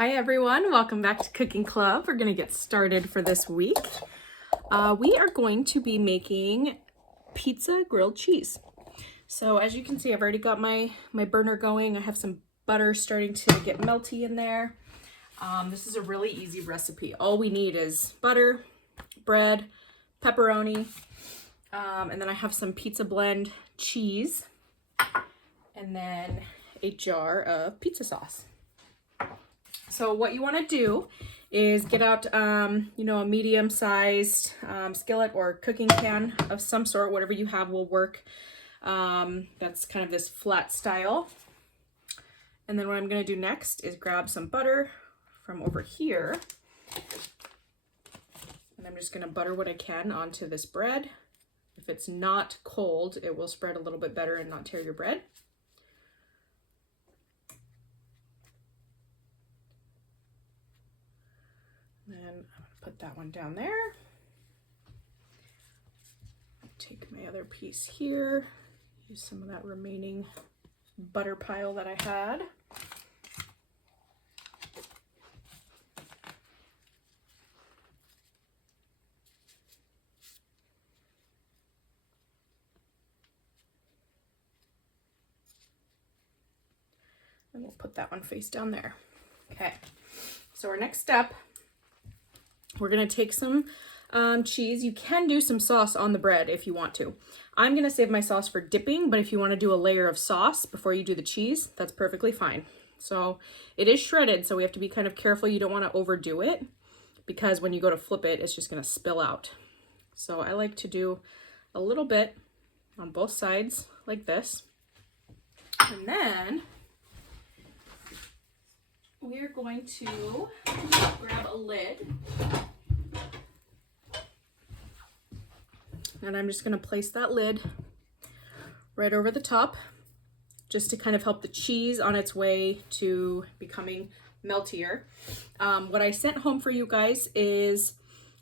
Hi everyone, welcome back to Cooking Club. We're gonna get started for this week. We are going to be making pizza grilled cheese. So as you can see, I've already got my burner going. I have some butter starting to get melty in there. This is a really easy recipe. All we need is butter, bread, pepperoni, and then I have some pizza blend cheese, and then a jar of pizza sauce. So what you want to do is get out, a medium-sized skillet or cooking pan of some sort. Whatever you have will work. That's kind of this flat style. And then what I'm going to do next is grab some butter from over here. And I'm just going to butter what I can onto this bread. If it's not cold, it will spread a little bit better and not tear your bread. Then I'm going to put that one down there. Take my other piece here. Use some of that remaining butter pile that I had. And we'll put that one face down there. Okay, so our next step, we're gonna take some cheese. You can do some sauce on the bread if you want to. I'm gonna save my sauce for dipping, but if you wanna do a layer of sauce before you do the cheese, that's perfectly fine. So it is shredded, so we have to be kind of careful. You don't wanna overdo it because when you go to flip it, it's just gonna spill out. So I like to do a little bit on both sides like this. And then we're going to grab a lid. And I'm just going to place that lid right over the top just to kind of help the cheese on its way to becoming meltier. What I sent home for you guys is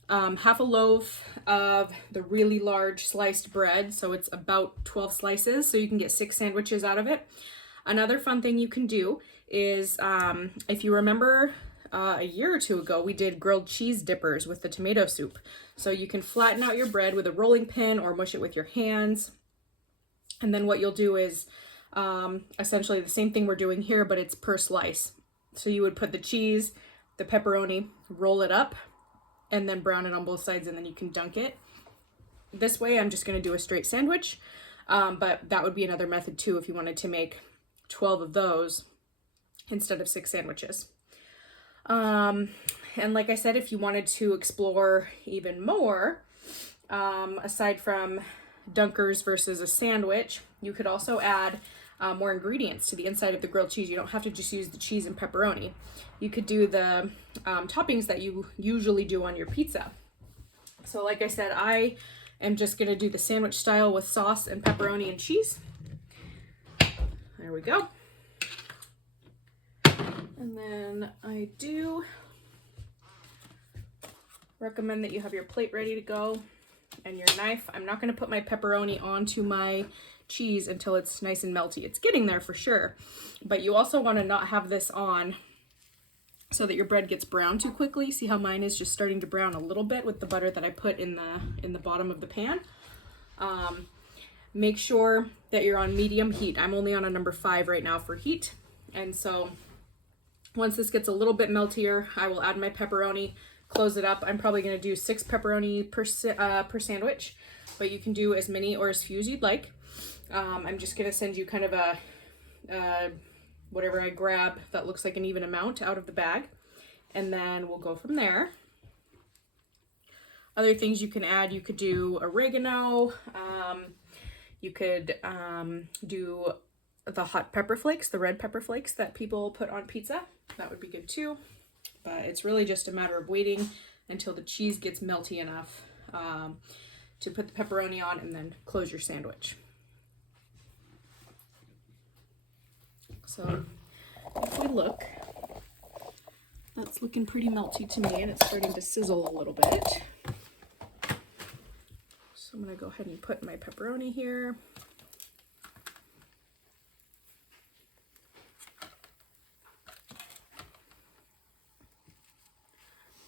half a loaf of the really large sliced bread. So it's about 12 slices, so you can get 6 sandwiches out of it. Another fun thing you can do is, if you remember a year or two ago, we did grilled cheese dippers with the tomato soup. So you can flatten out your bread with a rolling pin or mush it with your hands. And then what you'll do is essentially the same thing we're doing here, but it's per slice. So you would put the cheese, the pepperoni, roll it up, and then brown it on both sides, and then you can dunk it. This way, I'm just going to do a straight sandwich, but that would be another method too if you wanted to make 12 of those instead of 6 sandwiches. And like I said, if you wanted to explore even more, aside from dunkers versus a sandwich, you could also add more ingredients to the inside of the grilled cheese. You don't have to just use the cheese and pepperoni. You could do the toppings that you usually do on your pizza. So like I said, I am just going to do the sandwich style with sauce and pepperoni and cheese. There we go. And then I do recommend that you have your plate ready to go and your knife. I'm not going to put my pepperoni onto my cheese until it's nice and melty. It's getting there for sure, but you also want to not have this on so that your bread gets brown too quickly. See how mine is just starting to brown a little bit with the butter that I put in the bottom of the pan. Make sure that you're on medium heat. I'm only on a number 5 right now for heat, and so once this gets a little bit meltier, I will add my pepperoni, close it up. I'm probably going to do 6 pepperoni per sandwich, but you can do as many or as few as you'd like. I'm just going to send you kind of a whatever I grab that looks like an even amount out of the bag, and then we'll go from there. Other things you can add, you could do oregano, you could do the hot pepper flakes, the red pepper flakes that people put on pizza. That would be good too. But it's really just a matter of waiting until the cheese gets melty enough to put the pepperoni on and then close your sandwich. So if we look, that's looking pretty melty to me, and it's starting to sizzle a little bit. So I'm going to go ahead and put my pepperoni here.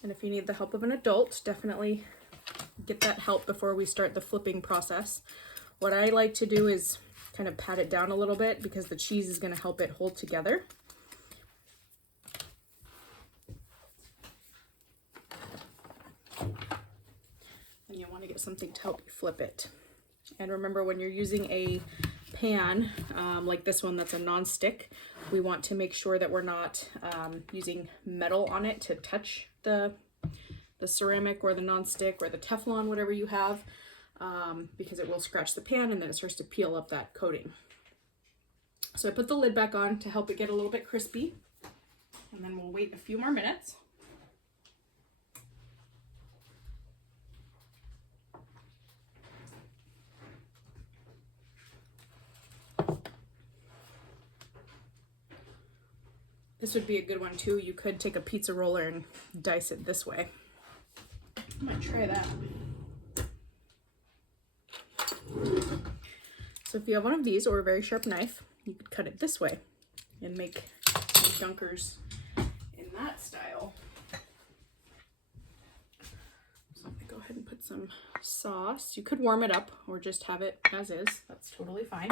And if you need the help of an adult, definitely get that help before we start the flipping process. What I like to do is kind of pat it down a little bit because the cheese is going to help it hold together. And you want to get something to help you flip it. And remember, when you're using a pan like this one that's a non-stick, we want to make sure that we're not using metal on it to touch the ceramic or the non-stick or the Teflon, whatever you have, because it will scratch the pan and then it starts to peel up that coating. So I put the lid back on to help it get a little bit crispy, and then we'll wait a few more minutes. This would be a good one too. You could take a pizza roller and dice it this way. I might try that. So if you have one of these or a very sharp knife, you could cut it this way and make dunkers in that style. So I'm gonna go ahead and put some sauce. You could warm it up or just have it as is. That's totally fine.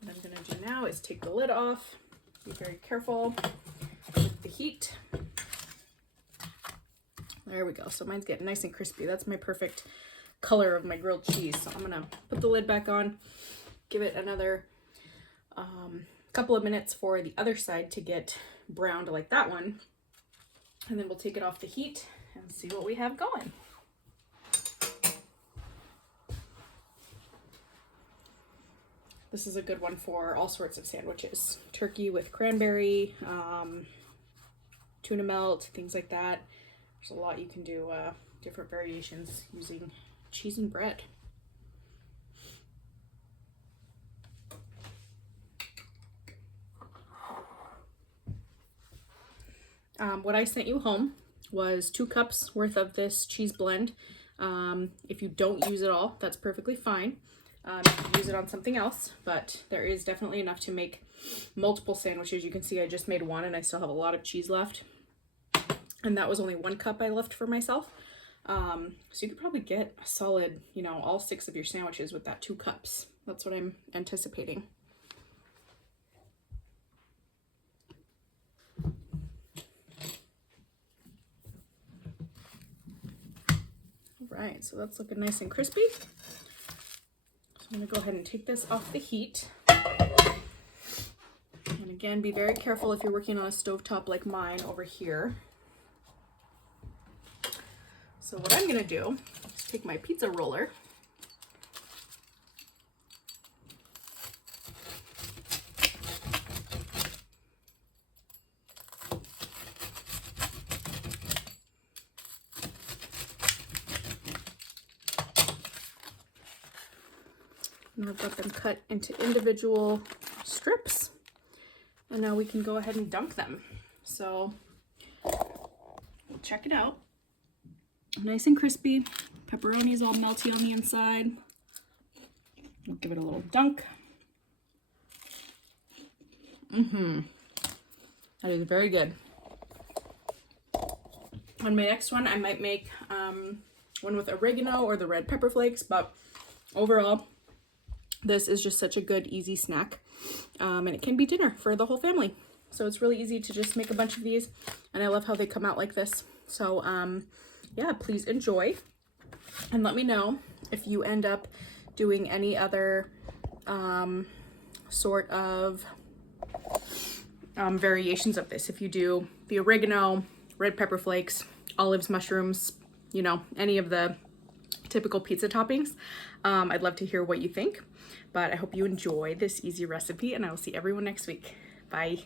What I'm gonna do now is take the lid off. Be very careful with the heat. There we go. So mine's getting nice and crispy. That's my perfect color of my grilled cheese. So I'm gonna put the lid back on, give it another couple of minutes for the other side to get browned like that one. And then we'll take it off the heat and see what we have going. This is a good one for all sorts of sandwiches. Turkey with cranberry, tuna melt, things like that. There's a lot you can do, different variations using cheese and bread. What I sent you home was 2 cups worth of this cheese blend. If you don't use it all, that's perfectly fine. You can use it on something else, but there is definitely enough to make multiple sandwiches. You can see I just made one and I still have a lot of cheese left. And that was only 1 cup I left for myself. So you could probably get a solid, you know, all 6 of your sandwiches with that 2 cups. That's what I'm anticipating. All right, so that's looking nice and crispy. So I'm gonna go ahead and take this off the heat. And again, be very careful if you're working on a stovetop like mine over here. So what I'm gonna do is take my pizza roller and I've got them cut into individual strips, and now we can go ahead and dunk them. So we'll check it out. Nice and crispy. Pepperoni is all melty on the inside. We'll give it a little dunk. That is very good. On my next one, I might make one with oregano or the red pepper flakes, but overall, this is just such a good, easy snack. And it can be dinner for the whole family. So it's really easy to just make a bunch of these, and I love how they come out like this. So, yeah, please enjoy, and let me know if you end up doing any other sort of variations of this. If you do the oregano, red pepper flakes, olives, mushrooms, you know, any of the typical pizza toppings, I'd love to hear what you think. But I hope you enjoy this easy recipe, and I will see everyone next week. Bye.